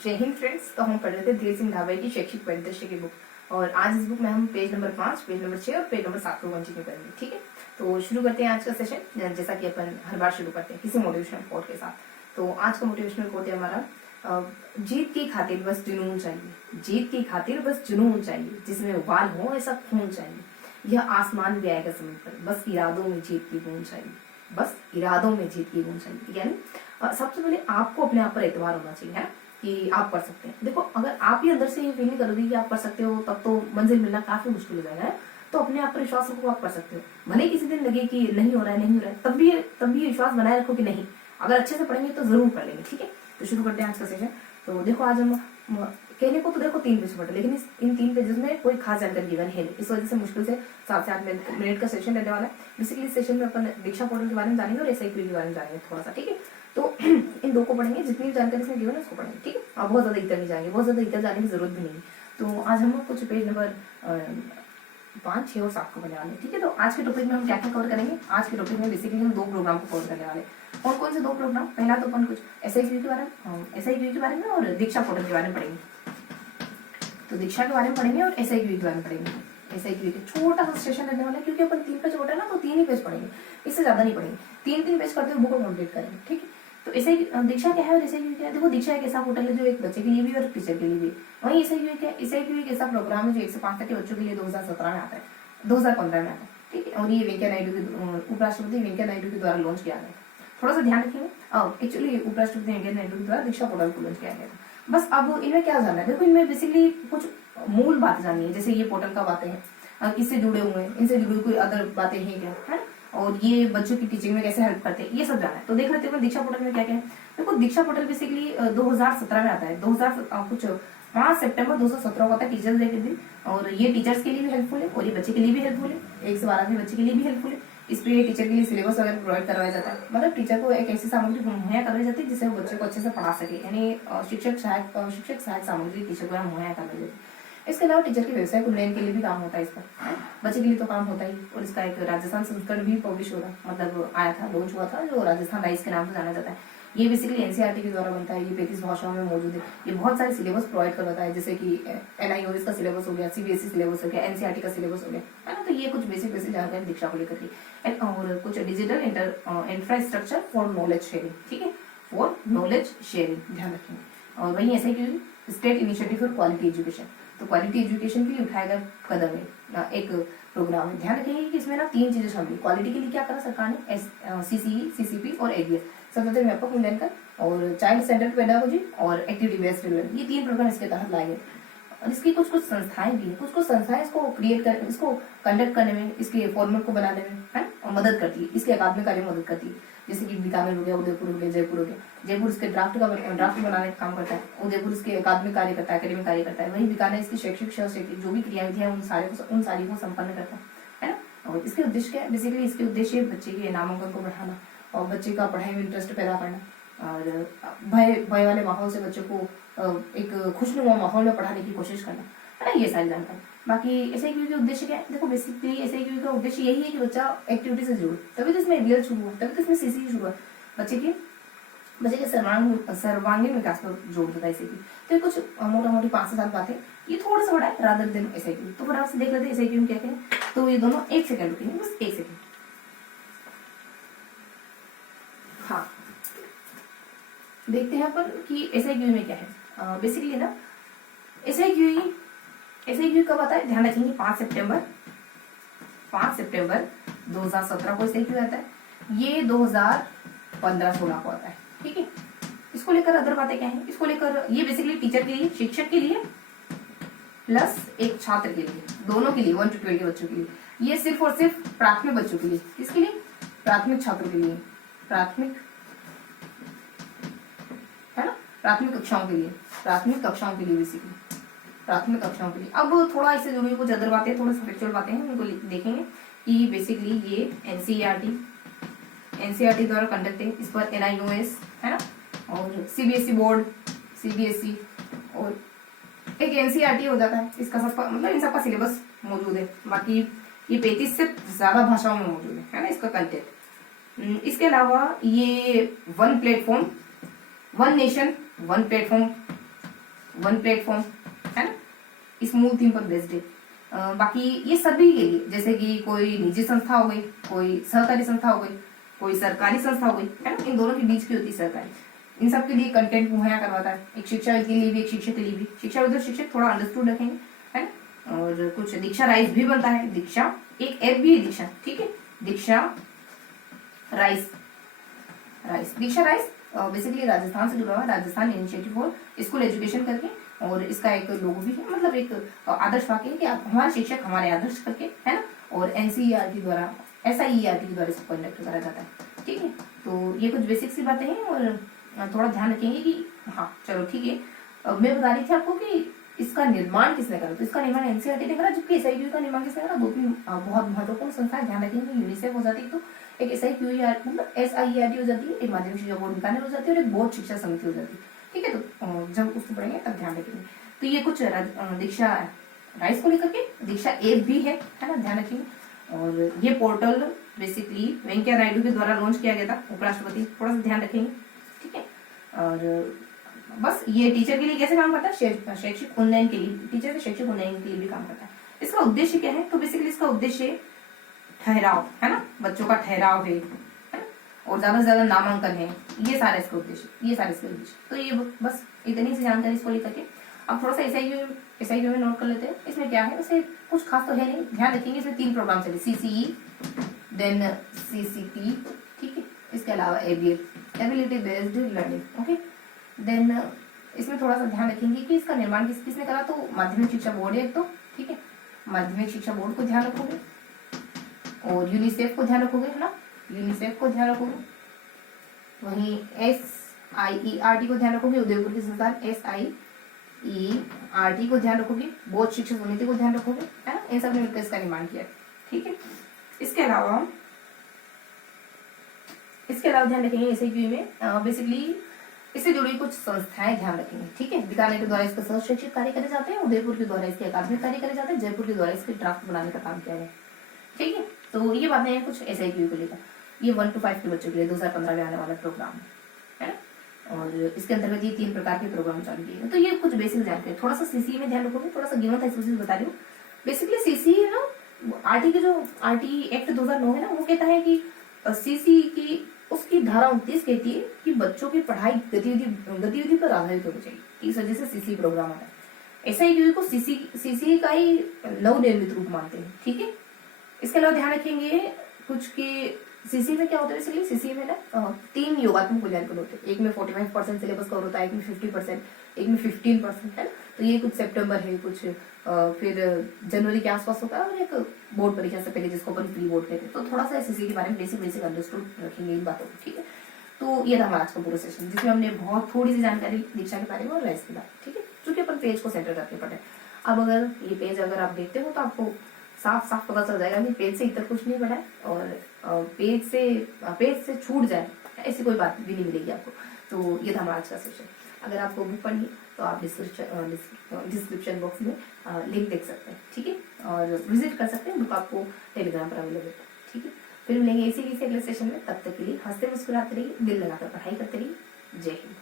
जय हिंद फ्रेंड्स। तो हम पढ़ रहे थे धीरे सिंह ढाबे की शैक्षिक परिदृश्य की बुक, और आज इस बुक में हम पेज नंबर 5, पेज नंबर 6 और पेज नंबर 7 को कंटिन्यू करेंगे। ठीक है, तो शुरू करते हैं आज का सेशन। जैसा कि अपन हर बार शुरू करते हैं किसी मोटिवेशनल कोट के साथ। तो आज का मोटिवेशनल कोट है हमारा, जीत की खातिर बस जुनून चाहिए, जीत की खातिर बस जुनून चाहिए, जिसमें वाल हो ऐसा खून चाहिए। यह आसमान भी आएगा जमीन पर, बस इरादों में जीत की गूंज चाहिए, बस इरादों में जीत की गूंज चाहिए। यानी सबसे पहले आपको अपने आप पर एतबार होना चाहिए, है ना, कि आप पढ़ सकते हैं। देखो, अगर आप ही अंदर से ये फील करोगे कि आप पढ़ सकते हो, तब तो मंजिल मिलना काफी मुश्किल हो जाएगा। तो अपने आप पर विश्वास रखो, आप पढ़ सकते हो। भले किसी दिन लगे कि नहीं हो रहा है, नहीं हो रहा है, तब भी विश्वास बनाए रखो कि नहीं, अगर अच्छे से पढ़ेंगे तो जरूर कर लेंगे। ठीक है, तो शुरू करते हैं आज का सेशन। तो देखो, आज हम कहने को तो देखो 3 पेज पढ़े, लेकिन इन 3 पेजेस में कोई खास जानकारी गिवन है नहीं। इस वजह से मुश्किल से 7 से 8 मिनट का सेशन रहने वाला है। बेसिकली इस सेशन में अपन दीक्षा पोर्टल के बारे में जानेंगे और एसआई के बारे में जानेंगे थोड़ा सा। ठीक है, तो इन 2 को पढ़ेंगे, जितनी भी जानकारी इसमें गिवन है उसको पढ़ेंगे। ठीक है, आप बहुत ज्यादा इधर नहीं जाएंगे, बहुत ज्यादा इधर जाने की जरूरत भी नहीं। तो आज हम कुछ पेज नंबर 5, 6 और 7 को पढ़ने वाले हैं। ठीक है, तो आज के टॉपिक में हम क्या क्या कवर करेंगे। आज के टॉपिक में बेसिकली हम 2 प्रोग्राम को कवर करने वाले हैं। और कौन से 2 प्रोग्राम? पहला तो अपन कुछ एसआईक्यू के बारे में और दीक्षा पोर्टल के बारे में पढ़ेंगे। तो दीक्षा के बारे में पढ़ेंगे और एसआईक्यू के बारे में पढ़ेंगे। एसआईक्यू के छोटा सा सेशन रहने वाला है, क्योंकि अपन 3 पेज छोटा है ना, तो 3 ही पेज पढ़ेंगे, इससे ज्यादा नहीं पढ़ेंगे। 3 पेज करते हुए बुक को कंप्लीट करेंगे। ठीक है, तो दीक्षा क्या है और एसआईक्यू क्या है? देखो, दीक्षा एक ऐसा पोर्टल है जो एक बच्चे के लिए भी और टीचर के लिए भी। वहीं एसआईक्यू क्या है? एसआईक्यू एक ऐसा प्रोग्राम है जो 1 से 5 तक के बच्चों के लिए 2017 में आता है, 2015 में आता है। ठीक है, और ये वेंकैया नायडू के उपराष्ट्रपति वेंकैया नायडू के द्वारा लॉन्च किया गया। थोड़ा सा ध्यान रखेंगे, एक्चुअली उपराष्ट्रपति वेंकैया नायडू के द्वारा दीक्षा पोर्टल को लॉन्च किया गया था। बस अब इनमें क्या जानना है? देखो, इनमें बेसिकली कुछ मूल बात जाननी है, जैसे ये पोर्टल का बातें हैं, किससे जुड़े हुए हैं, इनसे जुड़ी कोई अदर बातें हैं क्या, है, और ये बच्चों की टीचिंग में कैसे हेल्प करते हैं, ये सब जानना है। तो देख लेते हैं दीक्षा पोर्टल में क्या क्या है। देखो, दीक्षा पोर्टल बेसिकली 2017 में आता है। 5 सितंबर 2017 को आता है, टीचर्स डे के दिन। और ये टीचर्स के लिए भी हेल्पफुल है और ये बच्चे के लिए भी हेल्पफुल है, 1 से 12 के बच्चे के लिए भी हेल्पफुल है। इस पे टीचर के लिए सिलेबस वगैरह प्रोवाइड करवाया जाता है, मतलब टीचर को एक ऐसी सामग्री मुहैया करवाई जाती है जिससे वो बच्चे को अच्छे से पढ़ा सके, यानी शिक्षक सहायक सामग्री टीचर को मुहैया करवाई जाती है। इसके अलावा टीचर के व्यवसाय उन्नयन के लिए भी काम होता है। इस पर बच्चे के लिए तो काम होता ही, और इसका एक राजस्थान संस्करण भी पब्लिश हो रहा, मतलब आया था, लॉन्च हुआ था, जो राजस्थान राइज के नाम से जाना जाता है। ये बेसिकली एनसीईआरटी के द्वारा बनता है। ये 35 भाषाओं में मौजूद है। ये बहुत सारे सिलेबस प्रोवाइड करवाता है, जैसे कि एनआईओएस का सिलेबस हो गया, सीबीएसई सिलेबस हो गया, एनसीईआरटी का सिलेबस हो गया, है ना। तो ये कुछ बेसिक जानकारी दीक्षा को लेकर के, और कुछ digital infrastructure for knowledge sharing. ठीक है, फॉर नॉलेज शेयरिंग ध्यान रखेंगे। और वही ऐसे कि state initiative for quality education, तो क्वालिटी एजुकेशन के लिए उठाया गया कदम है, एक प्रोग्राम है। ध्यान रखेंगे कि इसमें ना 3 चीजें शामिल। क्वालिटी के लिए क्या करा सरकार ने? सीसीई, सीसीपी और एडीएस, सतत व्यापक मूल्यांकन, और चाइल्ड सेंटर्ड पेडागोजी और एक्टिविटी बेस्ड लर्निंग। ये 3 प्रोग्राम इसके तहत लाए गए। और इसकी कुछ संस्थाएं भी है, कुछ संस्थाएं इसको क्रिएट कर, इसको कंडक्ट करने में, इसके फॉर्मेट को बनाने में, है, और मदद करती है, इसके अकादमिक कार्य में मदद करती है। जैसे कि बीकानेर हो गया, उदयपुर हो गया, जयपुर हो गया। जयपुर इसके ड्राफ्ट बनाने का काम करता है, उदयपुर इसके अकादमिक कार्य करता है, एकेडमिक कार्य करता है। वही बीकानेर इसकी शैक्षिक जो भी क्रियाविधि है उन सारी को संपन्न करता है ना। और इसके उद्देश्य क्या है? बेसिकली इसके उद्देश्य बच्चे के नामांकन को बढ़ाना और बच्चे का पढ़ाई में इंटरेस्ट पैदा करना, और भय वाले माहौल से बच्चों को एक खुशनुमा माहौल में पढ़ाने की कोशिश करना, है ना। ये सारी जानकारी। बाकी एसआईक्यू के उद्देश्य क्या है? देखो, बेसिकली एसआईक्यू का उद्देश्य यही है कि बच्चा एक्टिविटी से जुड़े, तभी तो इसमें एबीएल शुरू हुआ, तभी तो इसमें सीसी शुरू हुआ। बच्चे के सर्वांगीण विकास पर जोड़ देता है एसआईक्यू। तो ये कुछ मोटा मोटी 5 से 7 बातें, ये थोड़ा सा बड़ा है रादर देन एसआईक्यू। तो फटाफट से देख लेते हैं एसआईक्यू क्या क्या है। तो ये दोनों 1 सेकंड रुकेंगे, बस 1 सेकंड। हाँ, देखते हैं अपन कि एसआईक्यू में क्या है। बेसिकली ना एसआईक्यू कब आता है? ध्यान रखेंगे 5 सितंबर 2017 को एसआईक्यू आता है। ये 2015-16 को आता है। ठीक है, इसको लेकर अदर बातें क्या है? इसको लेकर ये बेसिकली टीचर के लिए, शिक्षक के लिए प्लस एक छात्र के लिए, दोनों के लिए, 1 to 12 के बच्चों के लिए। ये सिर्फ और सिर्फ प्राथमिक बच्चों के लिए। किसके लिए? प्राथमिक छात्रों के लिए, प्राथमिक, है ना, प्राथमिक कक्षाओं के लिए बेसिकली, प्राथमिक कक्षाओं के लिए। अब थोड़ा इससे जुड़ी कुछ अदर बातें, थोड़ा फैक्चुअल बातें हैं, उनको देखेंगे कि बेसिकली ये एनसीईआरटी द्वारा कंडक्ट है। इस पर एनआईओएस, है ना, और सीबीएसई बोर्ड, और एक एनसीईआरटी हो जाता है। इसका सबका मतलब इन सबका सिलेबस मौजूद है। बाकी ये 35 से ज्यादा भाषाओं में मौजूद है ना, इसका कंटेंट। इसके अलावा ये 1 platform, 1 nation 1 platform one platform, है ना, स्मूथ थीम पर बेस्ड है। बाकी ये सभी के लिए, जैसे कि कोई निजी संस्था हो गई, कोई सहकारी संस्था हो गई, कोई सरकारी संस्था हो गई, है ना, इन दोनों के बीच की होती है सरकारी, इन सब के लिए कंटेंट मुहैया करवाता है। एक शिक्षाविद के लिए भी, एक शिक्षक के लिए भी। शिक्षाविद और शिक्षक थोड़ा अंडरस्टूड रखेंगे, है ना। और कुछ दीक्षा राइस भी बनता है, दीक्षा एक ऐप भी है दीक्षा, ठीक है, दीक्षा राइस। दीक्षा राइस बेसिकली राजस्थान से जुड़ा हुआ है, Rajasthan initiative for school education करके, और इसका एक लोगो भी है, मतलब एक आदर्श वाक्य है कि आप हमारे शिक्षक हमारे आदर्श करके, है ना। और एनसीईआरटी द्वारा, SIERT के द्वारा इसको कंडक्ट करा जाता है, ठीक है। तो ये कुछ बेसिक सी बातें हैं, और थोड़ा ध्यान रखेंगे कि हाँ चलो ठीक है। मैं बता रही थी आपको कि इसका निर्माण किसने करा, तो इसका निर्माण एनसीईआरटी ने करा, जबकि SIQR का निर्माण किसने करा, दो तीन बहुत महत्वपूर्ण संस्थाएं ध्यान रखेंगे। यूनिसेफ हो जाती है, तो एक SIQR मतलब SIERT हो जाती है, एक माध्यमिक शिक्षा बोर्ड बीकानेर हो जाती है, और एक बोर्ड शिक्षा समिति हो जाती है, ठीक है। तो जब उसको पढ़ेंगे तब ध्यान रखेंगे। तो ये कुछ दीक्षा राइस को लेकर के, दीक्षा ऐप भी है ना, ध्यान रखेंगे। और ये पोर्टल बेसिकली वेंकैया नायडू के द्वारा लॉन्च किया गया था, उपराष्ट्रपति, थोड़ा सा ध्यान रखेंगे, ठीक है। और बस ये टीचर के लिए कैसे काम करता है, शैक्षिक उन्नयन के लिए, टीचर के शैक्षिक उन्नयन के लिए भी काम करता है। इसका उद्देश्य क्या है, तो बेसिकली इसका उद्देश्य ठहराव, है ना, बच्चों का ठहराव है ना? और ज्यादा से ज्यादा नामांकन है, ये सारे इसके उद्देश्य, ये सारे इसके उद्देश्य। तो ये बस इतनी सी जानकारी इसको लेकर के अब थोड़ा सा SIQ में नोट कर लेते हैं। इसमें क्या है, उसे कुछ खास तो है नहीं, ध्यान रखेंगे। इसमें 3 प्रोग्राम चले, CCE, देन CCP, ठीक है, इसके अलावा ABL, ability based learning, okay. Then इसमें थोड़ा सा ध्यान रखेंगे कि इसका निर्माण किसने करा, तो माध्यमिक शिक्षा बोर्ड है, तो ठीक है, माध्यमिक शिक्षा बोर्ड को ध्यान रखोगे, और यूनिसेफ को ध्यान रखोगे, है ना, यूनिसेफ को ध्यान रखोगे। वहीं SIERT को ध्यान रखोगे, उदयपुर की संस्थान SIERT को ध्यान रखोगे, बोर्ड शिक्षा समिति को ध्यान रखोगे, है ना, इन सब ने मिलकर इसका निर्माण किया, ठीक है। इसके अलावा ध्यान रखेंगे SIQ में बेसिकली इससे जुड़ी कुछ संस्थाएं ध्यान रखेंगे, ठीक है। बीकानेर के द्वारा इसका सह शैक्षिक कार्य करे जाते हैं, उदयपुर के द्वारा इसके अकादमिक कार्य करे जाते हैं, जयपुर के द्वारा इसके ड्राफ्ट बनाने का काम किया गया, ठीक है। तो ये बातें हैं कुछ SIQ को लेकर। ये 1 to 5 के बच्चों के लिए 2015 में आने वाला प्रोग्राम है ना, और इसके अंतर्गत ये 3 प्रकार के प्रोग्राम चालू किए गए। तो ये कुछ बेसिक जानकारी, थोड़ा सा CCE में ध्यान रखोगे, थोड़ा सा गिवन था इसलिए बता रही हूँ। बेसिकली CCE है ना, RT के जो RT एक्ट 2009 है ना, वो कहता है कि CCE की उसकी धारा 29 कहती है कि बच्चों की पढ़ाई गतिविधि पर आधारित होनी चाहिए, इस वजह से CCE प्रोग्राम आता है। SIQ को CCE का ही नवनिर्मित रूप मानते हैं, ठीक है। इसके अलावा ध्यान रखेंगे कुछ के CCE में क्या होता है, इसलिए CCE में ना 3 योगात्मक मूल्यांकन होते हैं। एक में 45% सिलेबस कवर होता है, एक में 50%, एक में 15% है। तो ये कुछ सितंबर है, कुछ फिर जनवरी के आसपास होता है, और एक बोर्ड परीक्षा से पहले जिसको अपन प्री बोर्ड कहते हैं। तो थोड़ा सा CCE के बारे में बेसिक अंडरस्टूड रखेंगे इन बातों को, ठीक है। तो ये था हमारा आज का पूरा सेशन, जिसमें हमने बहुत थोड़ी सी जानकारी दीक्षा के बारे में और राइस के बारे में, ठीक है, क्योंकि अपन पेज को सेंटर करके पढ़े। अब अगर ये पेज अगर आप देखते हो तो आपको साफ पता चल जाएगा कि पेज से इतना कुछ नहीं पढ़ा है, और पेज से छूट जाए ऐसी कोई बात भी नहीं मिलेगी आपको। तो ये था हमारा आज का सेशन। अगर आपको बुक पढ़नी तो आप डिस्क्रिप्शन बॉक्स में लिंक देख सकते हैं, ठीक है, और विजिट कर सकते हैं। बुक आपको टेलीग्राम पर अवेलेबल है, ठीक है। फिर मिलेंगे इसी अगले सेशन में, तब तक के लिए हंसते मुस्कुराते रहिए, दिल लगाकर पढ़ाई करते रहिए। जय हिंद।